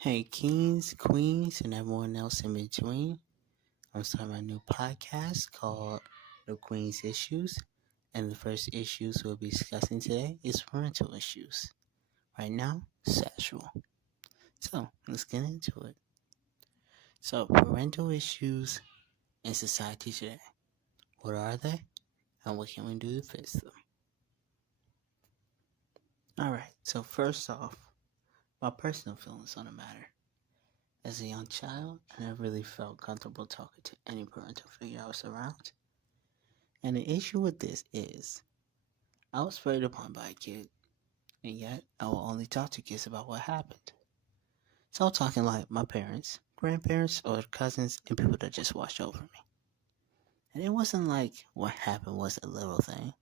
Hey, kings, queens, and everyone else in between. I'm starting my new podcast called The Queen's Issues. And the first issues we'll be discussing today is parental issues. Right now, sexual. So, let's get into it. So, parental issues in society today. What are they? And what can we do to fix them? Alright, so first off, my personal feelings on the matter. As a young child, I never really felt comfortable talking to any parental figure I was around. And the issue with this is, I was sprayed upon by a kid, and yet I will only talk to kids about what happened. So I'm talking like my parents, grandparents, or cousins, and people that just watched over me. And it wasn't like what happened was a little thing.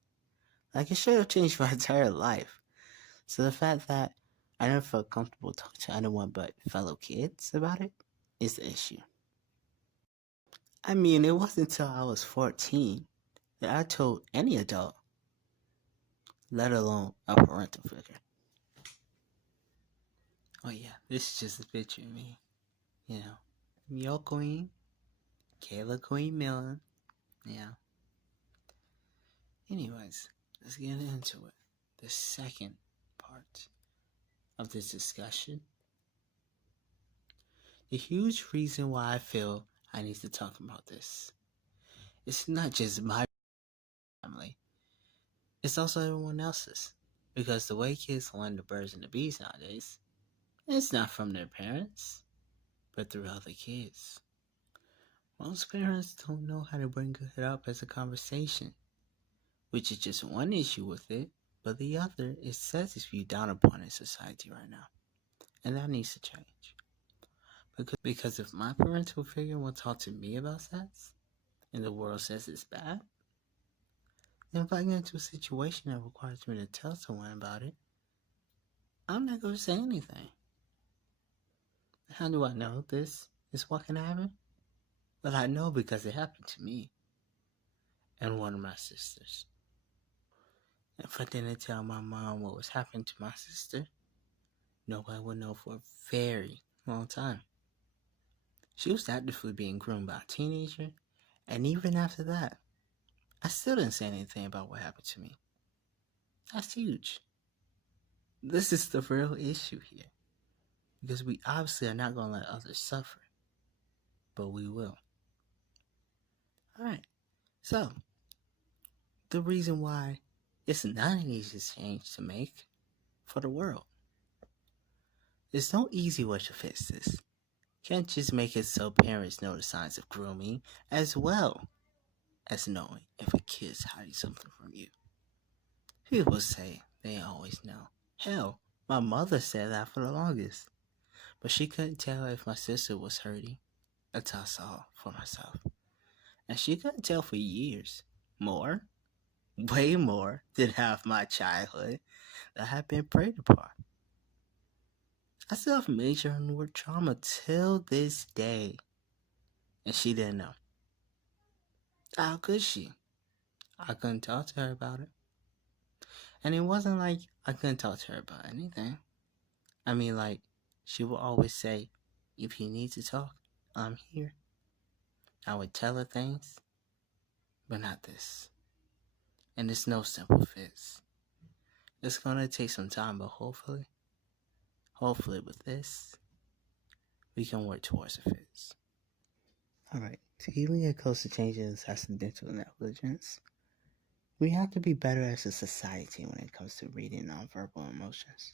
Like it should have changed my entire life. So the fact that I never felt comfortable talking to anyone but fellow kids about it is the issue. I mean, it wasn't until I was 14 that I told any adult, let alone a parental figure. Oh yeah, this is just a picture of me. You know, your queen, Kay Melan. Yeah. Anyways, let's get into it. The second part of this discussion. The huge reason why I feel I need to talk about this. It's not just my family. It's also everyone else's. Because the way kids learn the birds and the bees nowadays, it's not from their parents, but through other kids. Most parents don't know how to bring it up as a conversation, which is just one issue with it, but the other is says it's viewed down upon in society right now, and that needs to change. Because if my parental figure will talk to me about sex, and the world says it's bad, then if I get into a situation that requires me to tell someone about it, I'm not going to say anything. How do I know this is what can happen? Well, I know because it happened to me and one of my sisters. If I didn't tell my mom what was happening to my sister, nobody would know for a very long time. She was actively being groomed by a teenager, and even after that, I still didn't say anything about what happened to me. That's huge. This is the real issue here, because we obviously are not going to let others suffer, but we will. Alright, so, the reason why it's not an easy change to make for the world. There's no easy way to fix this. Can't just make it so parents know the signs of grooming as well as knowing if a kid's hiding something from you. People say they always know. Hell, my mother said that for the longest. But she couldn't tell if my sister was hurting until I saw for myself. And she couldn't tell for years. More, way more than half my childhood that had been preyed upon. I still have major inward trauma till this day. And she didn't know. How could she? I couldn't talk to her about it. And it wasn't like I couldn't talk to her about anything. I mean, like, she would always say, if you need to talk, I'm here. I would tell her things, but not this. And it's no simple fix. It's gonna take some time, but hopefully with this, we can work towards a fix. Alright, to even get close to changing this accidental negligence, we have to be better as a society when it comes to reading nonverbal emotions.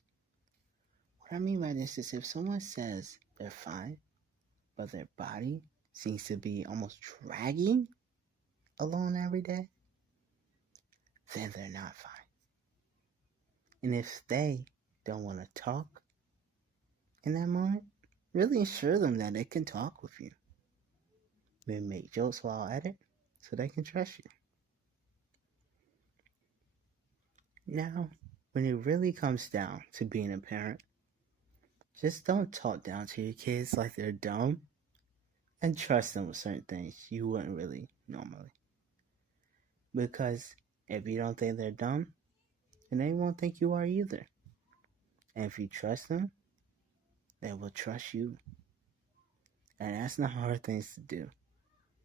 What I mean by this is if someone says they're fine, but their body seems to be almost dragging along every day, then they're not fine. And if they don't want to talk in that moment, really assure them that they can talk with you. Maybe make jokes while at it so they can trust you. Now, when it really comes down to being a parent, just don't talk down to your kids like they're dumb and trust them with certain things you wouldn't really normally. Because if you don't think they're dumb, then they won't think you are either. And if you trust them, They will trust you. And that's not hard things to do.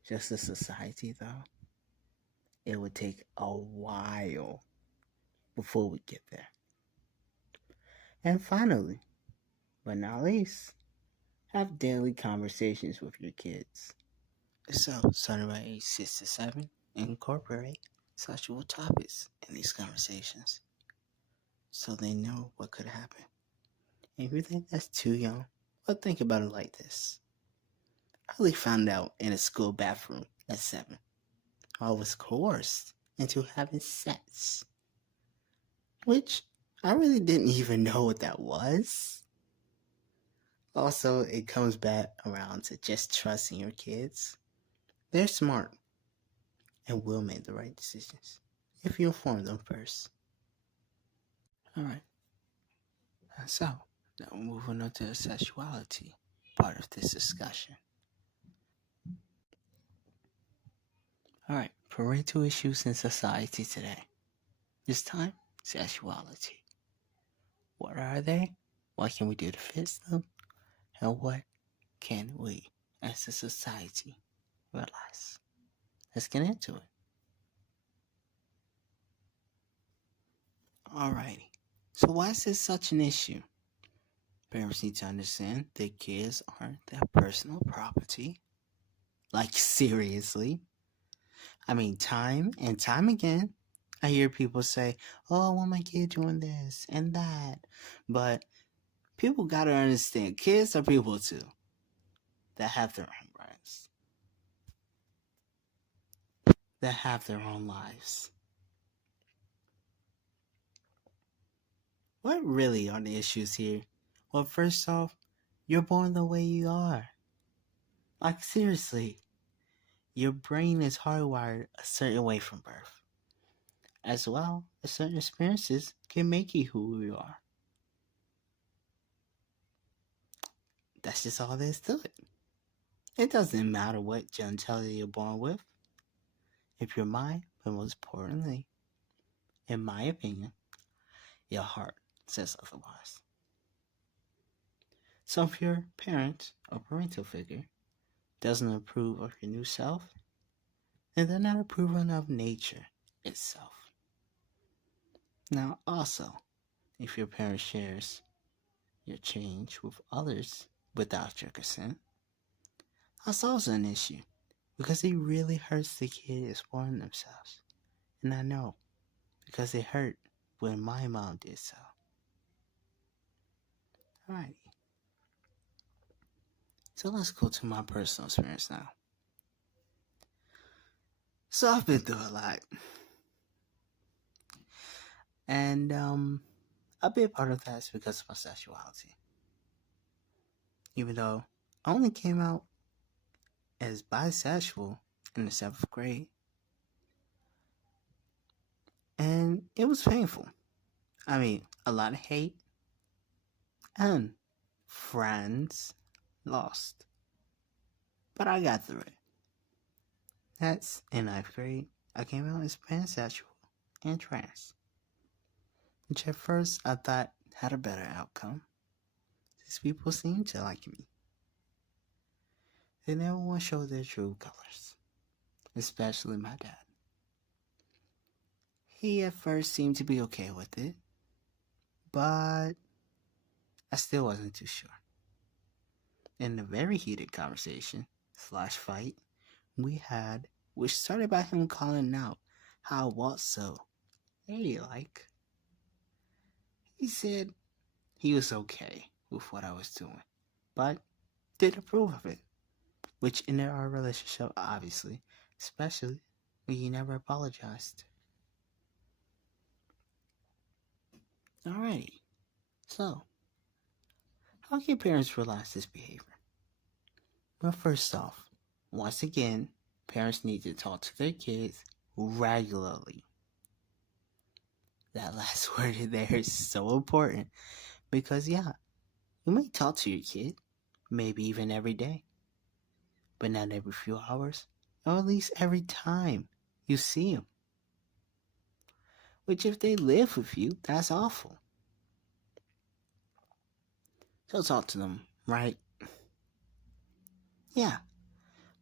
Just as society, though, it would take a while before we get there. And finally, but not least, have daily conversations with your kids. So, starting by age 6 to 7, incorporate sexual topics in these conversations so they know what could happen. And if you think that's too young, well, think about it like this. I really found out in a school bathroom at 7. I was coerced into having sex, which I really didn't even know what that was. Also, it comes back around to just trusting your kids. They're smart and will make the right decisions if you inform them first. Alright, so now we're moving on to the sexuality part of this discussion. Alright, parental issues in society today. This time, sexuality. What are they? What can we do to fix them? And what can we, as a society, realize? Let's get into it. Alrighty. So why is this such an issue? Parents need to understand that kids aren't their personal property. Like, seriously. I mean, time and time again, I hear people say, oh, I want my kid doing this and that. But people gotta understand, kids are people too, that have their own rights, that have their own lives. What really are the issues here? Well, first off, you're born the way you are. Like, seriously, your brain is hardwired a certain way from birth. As well as certain experiences can make you who you are. That's just all there is to it. It doesn't matter what genitalia you're born with. If your mind, but most importantly, in my opinion, your heart says otherwise. So if your parent or parental figure doesn't approve of your new self, then they're not approving of nature itself. Now also, if your parent shares your change with others without your consent, that's also an issue because it really hurts the kid exploring themselves. And I know because it hurt when my mom did so. Alrighty. So let's go to my personal experience now. So I've been through a lot. And a big part of that is because of my sexuality. Even though I only came out as bisexual in the 7th grade. And it was painful. I mean, a lot of hate and friends lost. But I got through it. That's in 9th grade. I came out as pansexual and trans, which at first I thought had a better outcome. These people seemed to like me. They never want to show their true colors, especially my dad. He at first seemed to be okay with it, but I still wasn't too sure. In a very heated conversation / fight we had, which started by him calling out how I was so ladylike, he said he was okay with what I was doing, but didn't approve of it, which ended our relationship, obviously, especially when he never apologized. Alrighty, so how can parents realize this behavior? Well, first off, once again, parents need to talk to their kids regularly. That last word in there is so important because, yeah, you may talk to your kid, maybe even every day, but not every few hours, or at least every time you see them. Which, if they live with you, that's awful. So talk to them right? Yeah,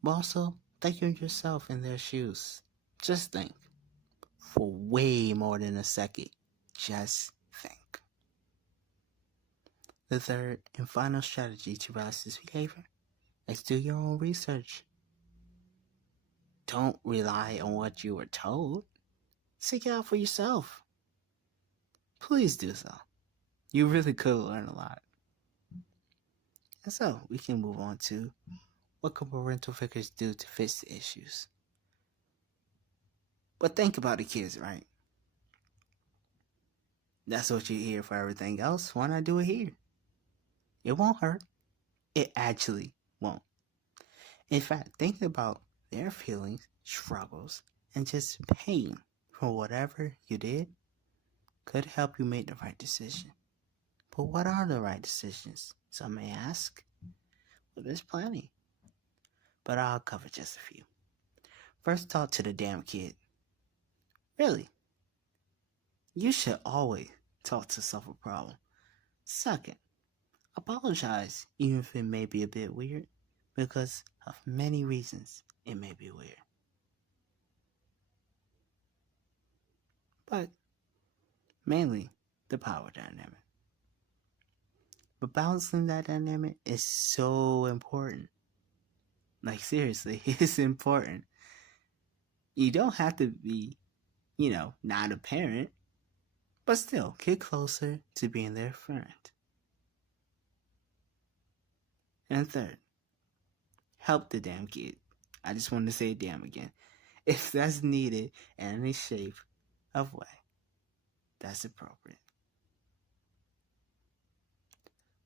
but also think of yourself in their shoes. Just think for way more than a second. Just think. The third and final strategy to balance this behavior is do your own research. Don't rely on what you were told. Seek it out for yourself. Please do so. You really could learn a lot. And so we can move on to what can parental figures do to fix the issues. But think about the kids, right? That's what you hear for everything else. Why not do it here? It won't hurt. It actually won't. In fact, think about their feelings, struggles, and just pain for whatever you did could help you make the right decision. But what are the right decisions? Some may ask. Well, there's plenty. But I'll cover just a few. First, talk to the damn kid. Really, you should always talk to solve a problem. Second, apologize even if it may be a bit weird, because of many reasons it may be weird. But mainly the power dynamic. But balancing that dynamic is so important. Like, seriously, it's important. You don't have to be, not a parent, but still get closer to being their friend. And third, help the damn kid. I just want to say damn again. If that's needed in any shape of way, that's appropriate.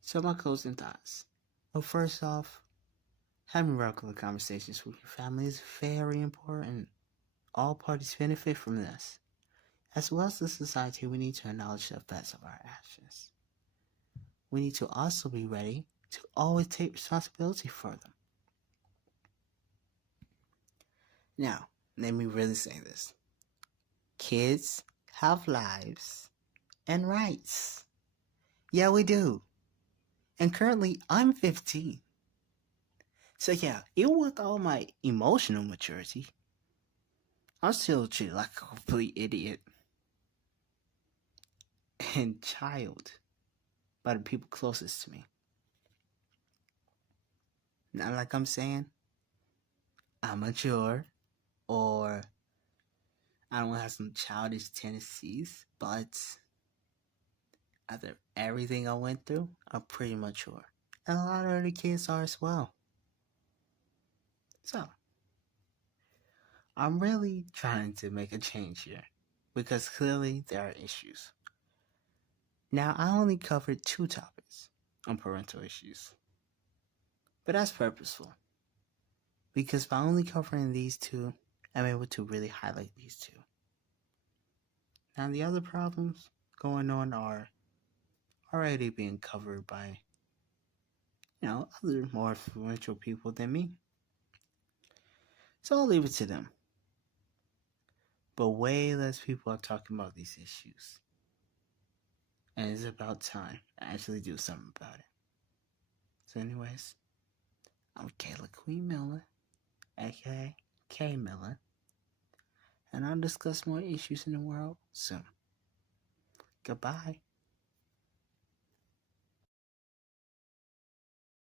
So my closing thoughts. Well, first off, having regular conversations with your family is very important. All parties benefit from this. As well as the society, we need to acknowledge the effects of our actions. We need to also be ready to always take responsibility for them. Now, let me really say this. Kids have lives and rights. Yeah, we do. And currently, I'm 15. So yeah, even with all my emotional maturity, I'm still treated like a complete idiot and child by the people closest to me. Not like I'm saying I'm mature or I don't have some childish tendencies, but after everything I went through, I'm pretty mature. And a lot of other kids are as well. So, I'm really trying to make a change here because clearly there are issues. Now, I only covered 2 topics on parental issues, but that's purposeful because by only covering these 2, I'm able to really highlight these 2. Now, the other problems going on are already being covered by, other more influential people than me. So I'll leave it to them. But way less people are talking about these issues. And it's about time to actually do something about it. So anyways, I'm Kay Melan, aka Kay Melan. And I'll discuss more issues in the world soon. Goodbye.